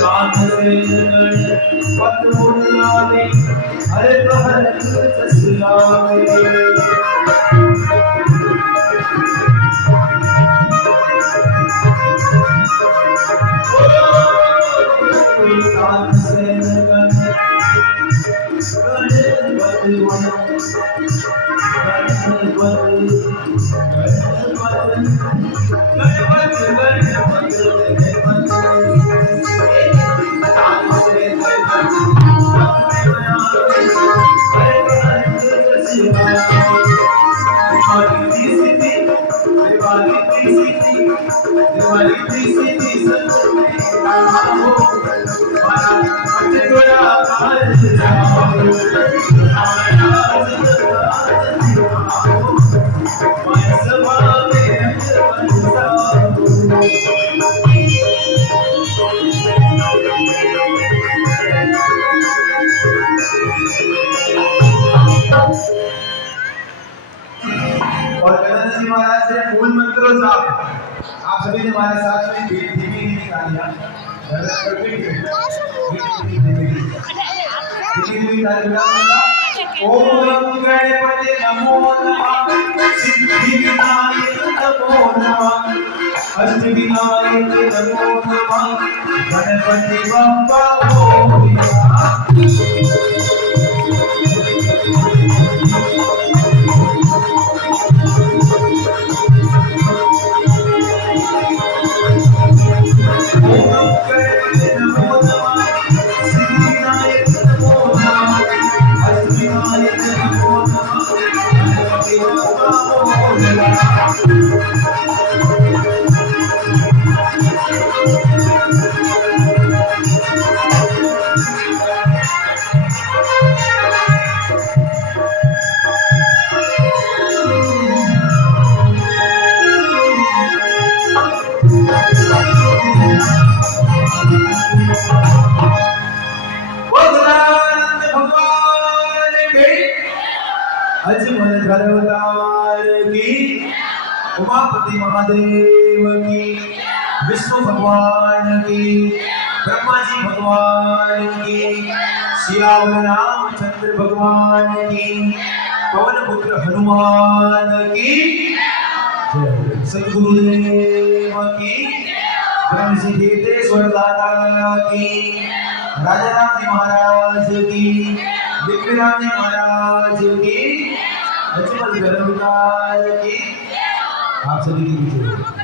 कान से पत बुलावे हर हर ससुरावे कान से और गजानन जी महाराज से मूल मंत्र जाप आप सभी ने हमारे साथ में धीमी तालियां ओम गणपति नमो नमः सिद्धि विनायक नमो नमः अष्ट विनायक नमो नमः गणपति बप्पा मोरया अजमल धरवतार की उमापति महादेव की विष्णु भगवान की ब्रह्मा जी भगवान की सियावर रामचंद्र भगवान की पवन पुत्र हनुमान की सदगुरुदेव की ब्रह्म जी केतेश्वर दाता की राजाराम जी महाराज की विक्रम जी महाराज की अजमल धर्मदार की आप सभी की